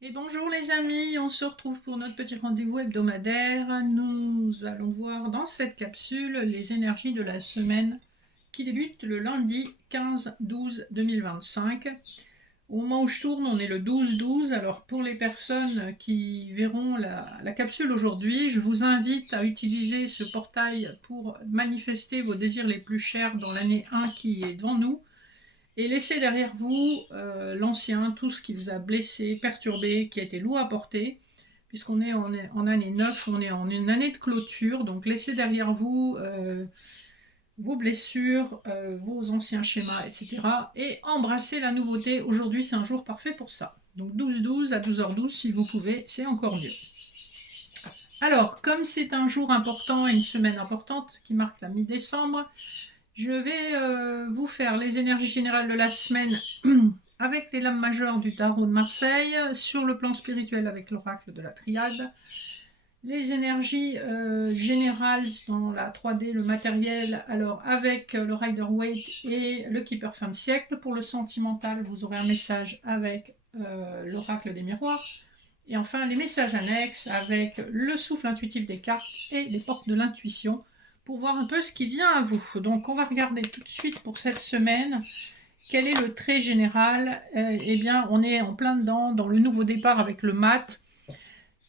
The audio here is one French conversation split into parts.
Et bonjour les amis, on se retrouve pour notre petit rendez-vous hebdomadaire. Nous allons voir dans cette capsule les énergies de la semaine qui débute le lundi 15-12-2025. Au moment où je tourne, on est le 12-12. Alors pour les personnes qui verront la capsule aujourd'hui, je vous invite à utiliser ce portail pour manifester vos désirs les plus chers dans l'année 1 qui est devant nous. Et laissez derrière vous l'ancien, tout ce qui vous a blessé, perturbé, qui a été lourd à porter, puisqu'on est en année 9, on est en une année de clôture, donc laissez derrière vous vos blessures, vos anciens schémas, etc. Et embrassez la nouveauté. Aujourd'hui, c'est un jour parfait pour ça. Donc 12-12 à 12h12, si vous pouvez, c'est encore mieux. Alors, comme c'est un jour important et une semaine importante qui marque la mi-décembre, je vais vous faire les énergies générales de la semaine avec les lames majeures du tarot de Marseille, sur le plan spirituel avec l'oracle de la triade, les énergies générales dans la 3D, le matériel, alors avec le Rider-Waite et le Keeper fin de siècle. Pour le sentimental, vous aurez un message avec l'oracle des miroirs. Et enfin, les messages annexes avec le souffle intuitif des cartes et les portes de l'intuition pour voir un peu ce qui vient à vous. Donc, on va regarder tout de suite pour cette semaine quel est le trait général. Eh bien, on est en plein dedans dans le nouveau départ avec le mat.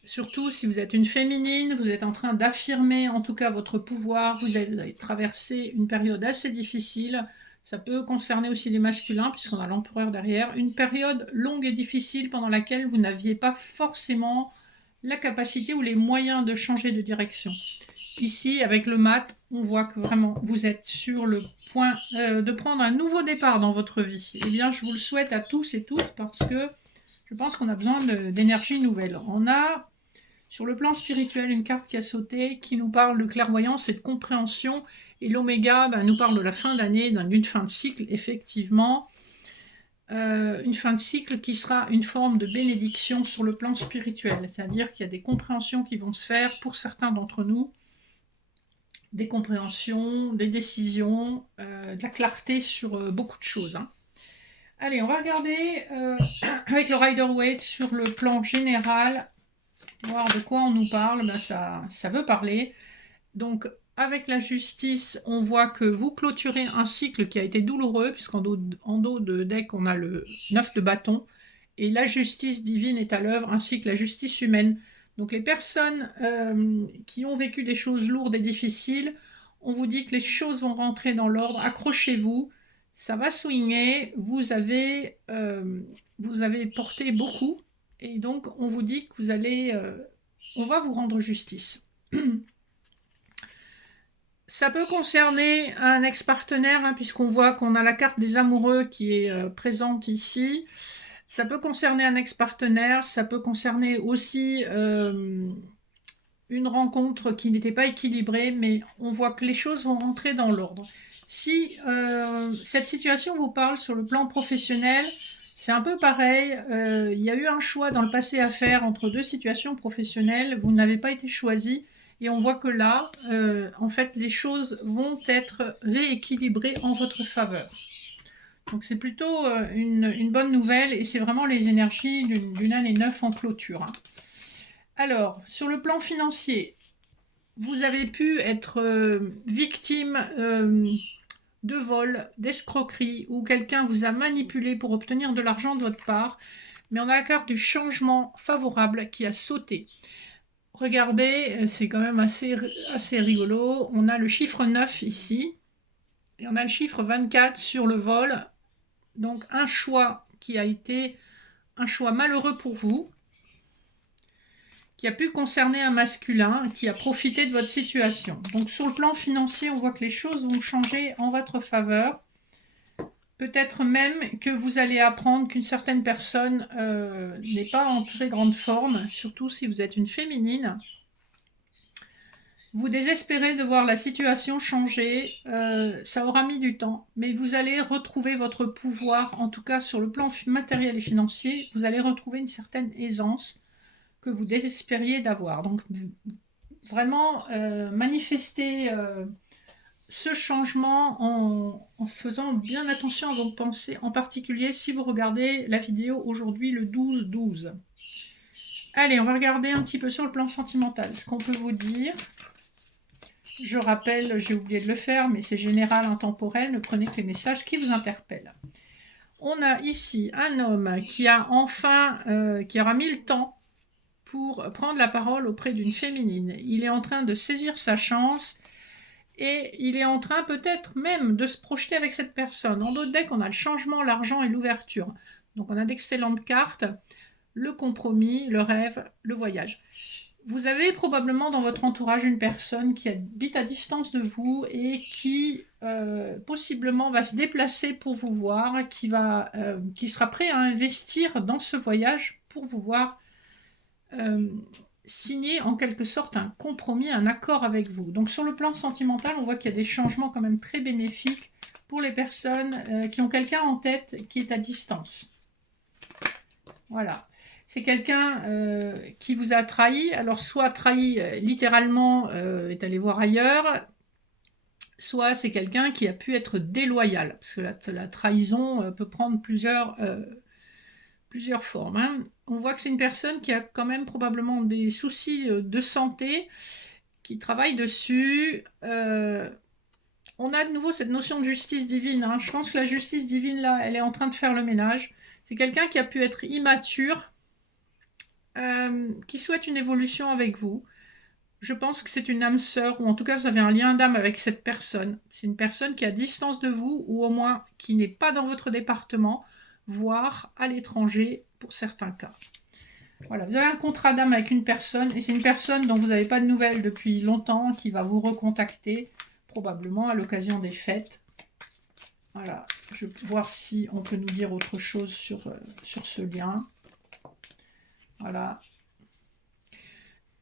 Surtout si vous êtes une féminine, vous êtes en train d'affirmer en tout cas votre pouvoir, vous avez traversé une période assez difficile. Ça peut concerner aussi les masculins, puisqu'on a l'empereur derrière. Une période longue et difficile pendant laquelle vous n'aviez pas forcément la capacité ou les moyens de changer de direction. Ici, avec le mat, on voit que vraiment vous êtes sur le point de prendre un nouveau départ dans votre vie. Eh bien, je vous le souhaite à tous et toutes parce que je pense qu'on a besoin d'énergie nouvelle. On a sur le plan spirituel, une carte qui a sauté, qui nous parle de clairvoyance et de compréhension. Et l'oméga nous parle de la fin d'année, d'une fin de cycle, effectivement. Une fin de cycle qui sera une forme de bénédiction sur le plan spirituel. C'est-à-dire qu'il y a des compréhensions qui vont se faire pour certains d'entre nous. Des compréhensions, des décisions, de la clarté sur beaucoup de choses. Allez, on va regarder avec le Rider-Waite sur le plan général. Voir de quoi on nous parle, ça veut parler. Donc, avec la justice, on voit que vous clôturez un cycle qui a été douloureux, puisqu'en dos de deck, on a le 9 de bâton, et la justice divine est à l'œuvre, ainsi que la justice humaine. Donc, les personnes qui ont vécu des choses lourdes et difficiles, on vous dit que les choses vont rentrer dans l'ordre, accrochez-vous, ça va swinguer, vous avez porté beaucoup, et donc on vous dit que on va vous rendre justice. Ça peut concerner un ex-partenaire, puisqu'on voit qu'on a la carte des amoureux qui est présente ici. Ça peut concerner un ex-partenaire, ça peut concerner aussi une rencontre qui n'était pas équilibrée, mais on voit que les choses vont rentrer dans l'ordre. Si cette situation vous parle sur le plan professionnel, c'est un peu pareil. Il y a eu un choix dans le passé à faire entre deux situations professionnelles. Vous n'avez pas été choisi. Et on voit que là, en fait, les choses vont être rééquilibrées en votre faveur. Donc c'est plutôt une bonne nouvelle et c'est vraiment les énergies d'une année 9 en clôture. Alors, sur le plan financier, vous avez pu être victime de vol, d'escroquerie, ou quelqu'un vous a manipulé pour obtenir de l'argent de votre part, mais on a la carte du changement favorable qui a sauté. Regardez, c'est quand même assez rigolo. On a le chiffre 9 ici, et on a le chiffre 24 sur le vol. Donc un choix qui a été un choix malheureux pour vous, qui a pu concerner un masculin, qui a profité de votre situation. Donc sur le plan financier, on voit que les choses vont changer en votre faveur. Peut-être même que vous allez apprendre qu'une certaine personne n'est pas en très grande forme, surtout si vous êtes une féminine. Vous désespérez de voir la situation changer, ça aura mis du temps, mais vous allez retrouver votre pouvoir, en tout cas sur le plan matériel et financier, vous allez retrouver une certaine aisance que vous désespériez d'avoir. Donc vraiment manifestez ce changement en faisant bien attention à vos pensées, en particulier si vous regardez la vidéo aujourd'hui le 12-12. Allez, on va regarder un petit peu sur le plan sentimental ce qu'on peut vous dire. Je rappelle, j'ai oublié de le faire, mais c'est général, intemporel, ne prenez que les messages qui vous interpellent. On a ici un homme qui a enfin, qui aura mis le temps pour prendre la parole auprès d'une féminine. Il est en train de saisir sa chance et il est en train peut-être même de se projeter avec cette personne. En d'autres decks, on a le changement, l'argent et l'ouverture. Donc on a d'excellentes cartes, le compromis, le rêve, le voyage. Vous avez probablement dans votre entourage une personne qui habite à distance de vous et qui possiblement va se déplacer pour vous voir, qui sera prêt à investir dans ce voyage pour vous voir signer en quelque sorte un compromis, un accord avec vous. Donc sur le plan sentimental, on voit qu'il y a des changements quand même très bénéfiques pour les personnes qui ont quelqu'un en tête qui est à distance. Voilà. C'est quelqu'un qui vous a trahi, alors soit trahi littéralement, est allé voir ailleurs, soit c'est quelqu'un qui a pu être déloyal, parce que la trahison peut prendre plusieurs formes. Hein. On voit que c'est une personne qui a quand même probablement des soucis de santé, qui travaille dessus. On a de nouveau cette notion de justice divine. Hein. Je pense que la justice divine, là, elle est en train de faire le ménage. C'est quelqu'un qui a pu être immature, qui souhaite une évolution avec vous. Je pense que c'est une âme sœur, ou en tout cas vous avez un lien d'âme avec cette personne. C'est une personne qui est à distance de vous, ou au moins qui n'est pas dans votre département, voire à l'étranger pour certains cas. Voilà, vous avez un contrat d'âme avec une personne, et c'est une personne dont vous n'avez pas de nouvelles depuis longtemps, qui va vous recontacter, probablement à l'occasion des fêtes. Voilà, je vais voir si on peut nous dire autre chose sur ce lien. Voilà.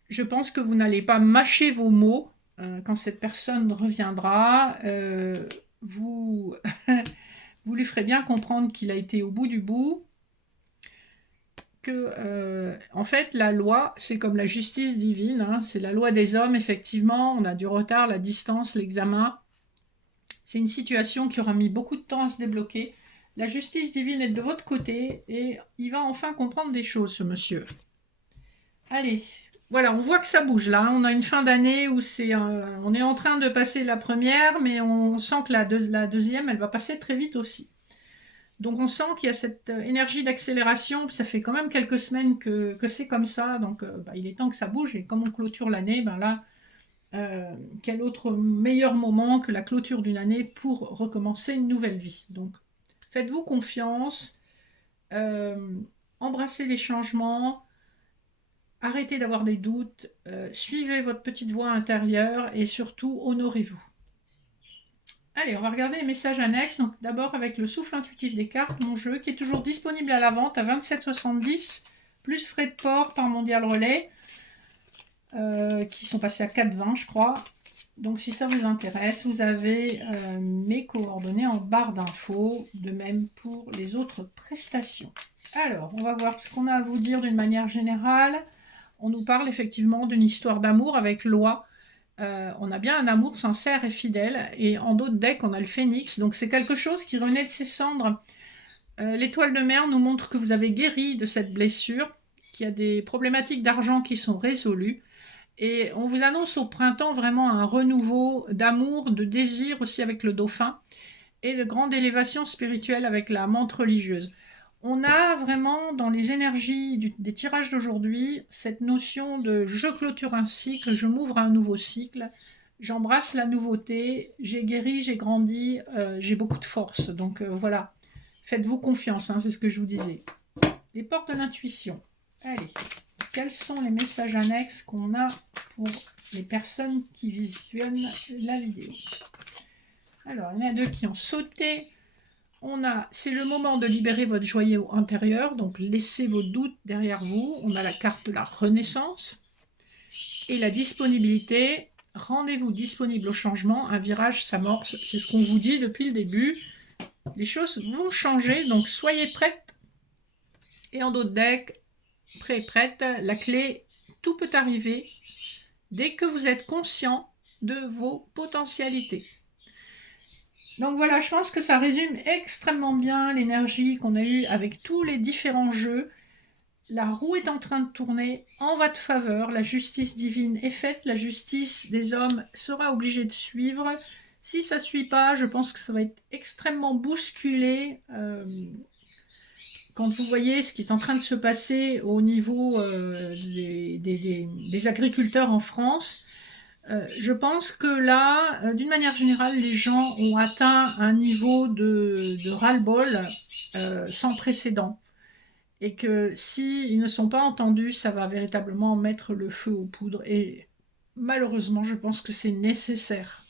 Je pense que vous n'allez pas mâcher vos mots quand cette personne reviendra. Vous lui ferez bien comprendre qu'il a été au bout du bout. Que, en fait, la loi, c'est comme la justice divine. Hein, c'est la loi des hommes, effectivement. On a du retard, la distance, l'examen. C'est une situation qui aura mis beaucoup de temps à se débloquer. La justice divine est de votre côté et il va enfin comprendre des choses, ce monsieur. Allez, voilà, on voit que ça bouge là. On a une fin d'année où on est en train de passer la première, mais on sent que la deuxième, elle va passer très vite aussi. Donc on sent qu'il y a cette énergie d'accélération. Ça fait quand même quelques semaines que c'est comme ça. Donc il est temps que ça bouge. Et comme on clôture l'année, là, quel autre meilleur moment que la clôture d'une année pour recommencer une nouvelle vie. Donc faites-vous confiance, embrassez les changements, arrêtez d'avoir des doutes, suivez votre petite voix intérieure et surtout honorez-vous. Allez, on va regarder les messages annexes. Donc d'abord avec le souffle intuitif des cartes, mon jeu, qui est toujours disponible à la vente à 27,70 plus frais de port par Mondial Relais. Qui sont passés à 4,20 je crois. Donc si ça vous intéresse, vous avez mes coordonnées en barre d'infos, de même pour les autres prestations. Alors, on va voir ce qu'on a à vous dire d'une manière générale. On nous parle effectivement d'une histoire d'amour avec Loi. On a bien un amour sincère et fidèle, et en d'autres decks, on a le phénix. Donc c'est quelque chose qui renaît de ses cendres. L'étoile de mer nous montre que vous avez guéri de cette blessure, qu'il y a des problématiques d'argent qui sont résolues. Et on vous annonce au printemps vraiment un renouveau d'amour, de désir aussi avec le dauphin et de grande élévation spirituelle avec la menthe religieuse. On a vraiment dans les énergies des tirages d'aujourd'hui cette notion de je clôture un cycle, je m'ouvre à un nouveau cycle, j'embrasse la nouveauté, j'ai guéri, j'ai grandi, j'ai beaucoup de force. Donc voilà, faites-vous confiance, hein, c'est ce que je vous disais. Les portes de l'intuition. Allez. Quels sont les messages annexes qu'on a pour les personnes qui visionnent la vidéo? Alors, il y en a deux qui ont sauté. C'est le moment de libérer votre joyau intérieur, donc laissez vos doutes derrière vous. On a la carte de la renaissance et la disponibilité. Rendez-vous disponible au changement, un virage s'amorce. C'est ce qu'on vous dit depuis le début. Les choses vont changer, donc soyez prêtes. Et en d'autres decks, prêt, prête, la clé, tout peut arriver dès que vous êtes conscient de vos potentialités. Donc voilà, je pense que ça résume extrêmement bien l'énergie qu'on a eue avec tous les différents jeux. La roue est en train de tourner en votre faveur, la justice divine est faite, la justice des hommes sera obligée de suivre. Si ça ne suit pas, je pense que ça va être extrêmement bousculé. Quand vous voyez ce qui est en train de se passer au niveau des agriculteurs en France, je pense que là, d'une manière générale, les gens ont atteint un niveau de ras-le-bol sans précédent. Et que s'ils ne sont pas entendus, ça va véritablement mettre le feu aux poudres. Et malheureusement, je pense que c'est nécessaire.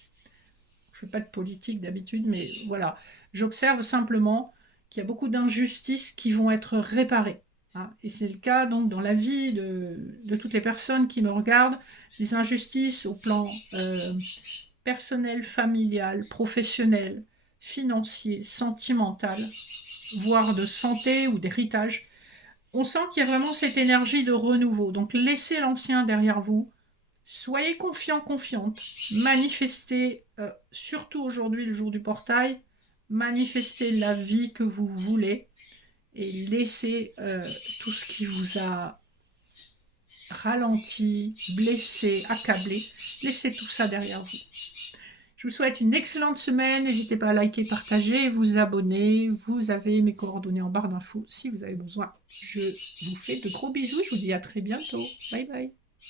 Je ne fais pas de politique d'habitude, mais voilà. J'observe simplement qu'il y a beaucoup d'injustices qui vont être réparées, hein. Et c'est le cas donc dans la vie de toutes les personnes qui me regardent, des injustices au plan personnel, familial, professionnel, financier, sentimental, voire de santé ou d'héritage. On sent qu'il y a vraiment cette énergie de renouveau. Donc laissez l'ancien derrière vous. Soyez confiants, confiantes. Manifestez, surtout aujourd'hui, le jour du portail, manifestez la vie que vous voulez et laissez tout ce qui vous a ralenti, blessé, accablé, laissez tout ça derrière vous. Je vous souhaite une excellente semaine. N'hésitez pas à liker, partager, vous abonner. Vous avez mes coordonnées en barre d'infos si vous avez besoin. Je vous fais de gros bisous. Je vous dis à très bientôt. Bye bye.